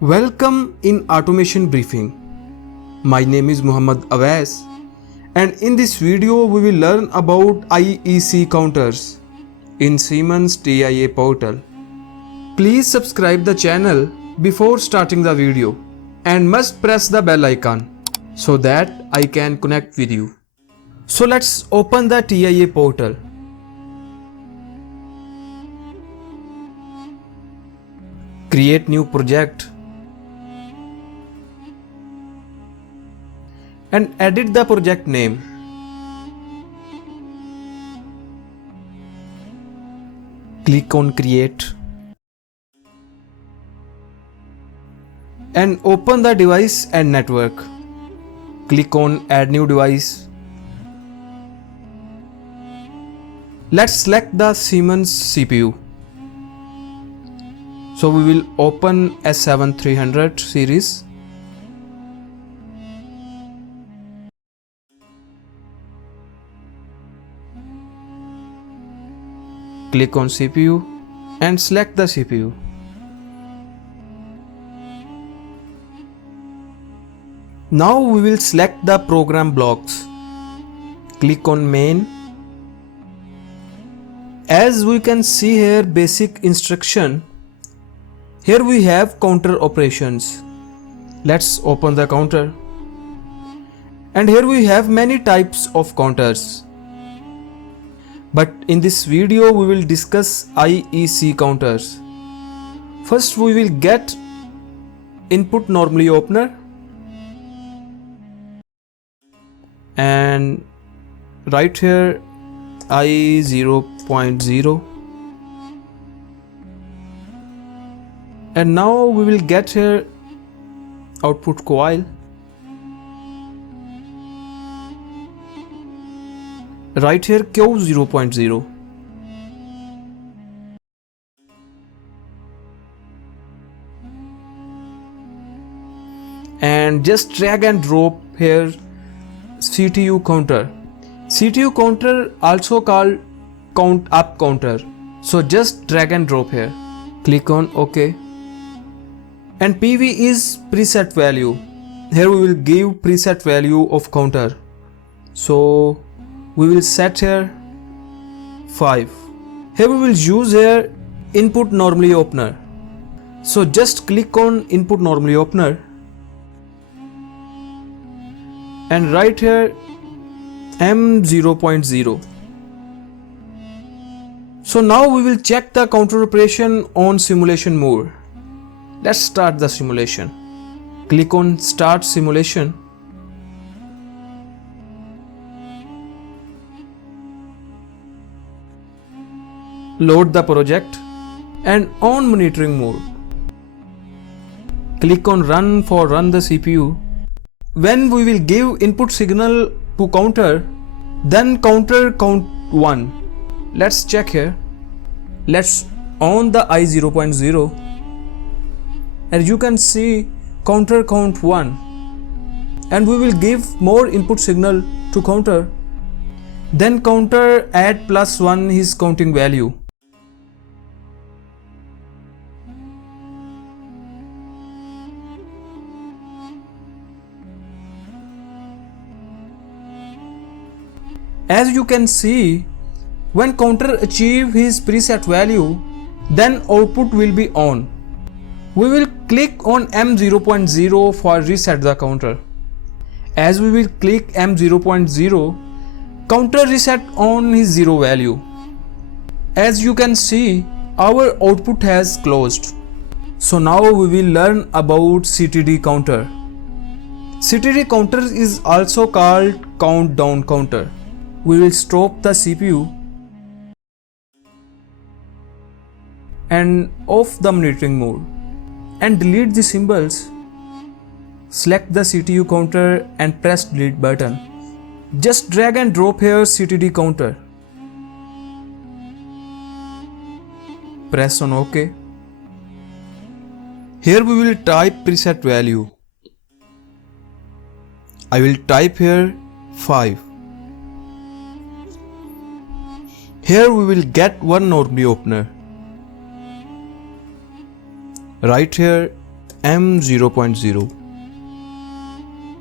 Welcome in Automation Briefing. My name is Muhammad Awais, and in this video we will learn about IEC counters in Siemens TIA portal. Please subscribe the channel before starting the video and must press the bell icon so that I can connect with you. So let's open the TIA portal. Create new project and edit the project name. Click on create and open the device and network. Click on add new device. Let's select the Siemens CPU. So we will open S7300 series. Click on CPU and select the CPU. Now we will select the program blocks. Click on main. As we can see here, basic instruction. Here we have counter operations. Let's open the counter. And here we have many types of counters. But in this video we will discuss IEC counters. First we will get input normally opener and right here I0.0, and now we will get here output coil. Right here Q0.0, and just drag and drop here CTU counter. CTU counter also called count up counter. So just drag and drop here. Click on OK. And PV is preset value. Here we will give preset value of counter. So we will set here 5. Here we will use here input normally opener. So just click on input normally opener and right here M0.0. So now we will check the counter operation on simulation mode. Let's start the simulation. Click on start simulation. Load the project and on monitoring mode. Click on run for run the CPU. When we will give input signal to counter, then counter count 1. Let's check here. Let's on the I0.0. As you can see, counter count 1. And we will give more input signal to counter. Then counter add +1 his counting value. As you can see, when counter achieve his preset value, then output will be on. We will click on M0.0 for reset the counter. As we will click M0.0, counter reset on his 0 value. As you can see, our output has closed. So now we will learn about CTD counter. CTD counter is also called countdown counter. We will stop the CPU and off the monitoring mode and delete the symbols. Select the CTU counter and press delete button. Just drag and drop here CTD counter. Press on OK. Here we will type preset value. I will type here 5. Here we will get one normally opener. Right here M0.0.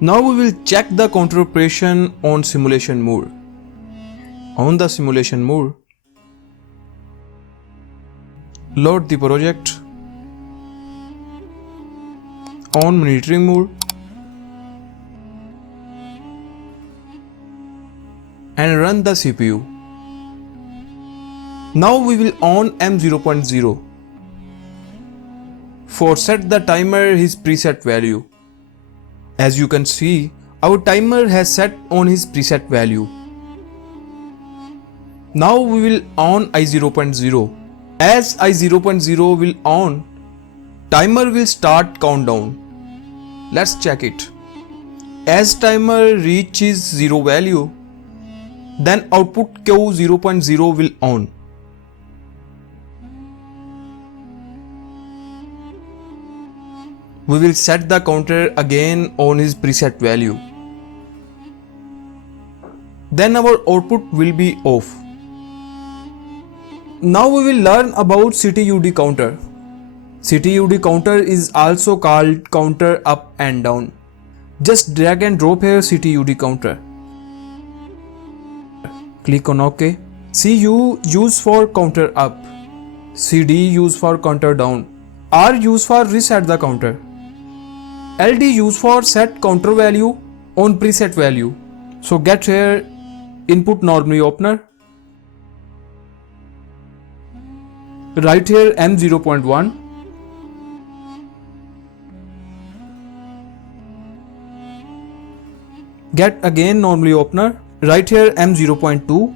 Now we will check the counter operation on simulation mode. On the simulation mode, load the project. On monitoring mode and run the CPU. Now we will on M0.0. For set the timer his preset value. As you can see, our timer has set on his preset value. Now we will on I0.0. As I0.0 will on, timer will start countdown. Let's check it. As timer reaches 0 value, then output Q0.0 will on. We will set the counter again on his preset value. Then our output will be off. Now we will learn about CTUD counter. CTUD counter is also called counter up and down. Just drag and drop here CTUD counter. Click on OK. CU used for counter up. CD used for counter down. R used for reset the counter. LD used for set counter value on preset value. So get here input normally opener. Write here M0.1. Get again normally opener. Write here M0.2.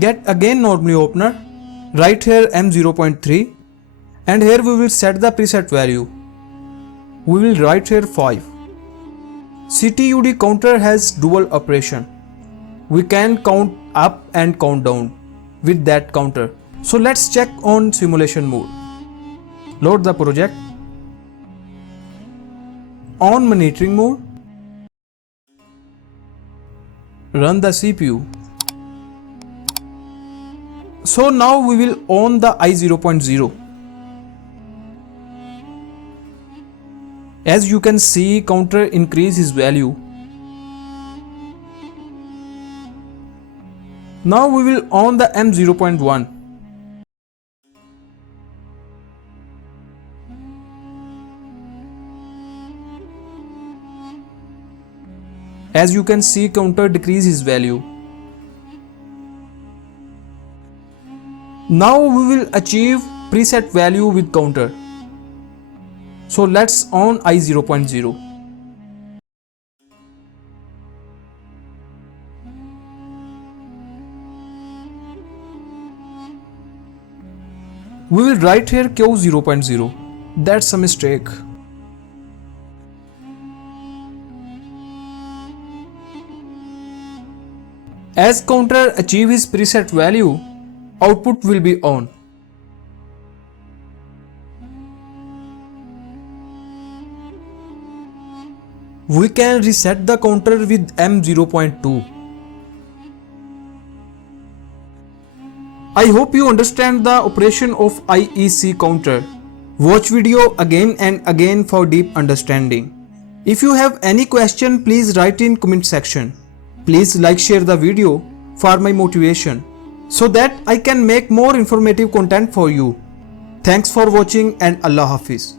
Get again normally opener. Write here M0.3. And here we will set the preset value. We will write here 5. CTUD counter has dual operation. We can count up and count down with that counter. So let's check on simulation mode. Load the project. On monitoring mode. Run the CPU. So now we will on the I0.0. As you can see, counter increase his value. Now we will on the M0.1. As you can see, counter decrease his value. Now we will achieve preset value with counter. So let's on I0.0. We will write here Q0.0. That's a mistake. As counter achieve his preset value, output will be on. We can reset the counter with M0.2. I hope you understand the operation of IEC counter. Watch video again and again for deep understanding. If you have any question, please write in comment section. Please like, share the video for my motivation so that I can make more informative content for you. Thanks for watching and Allah Hafiz.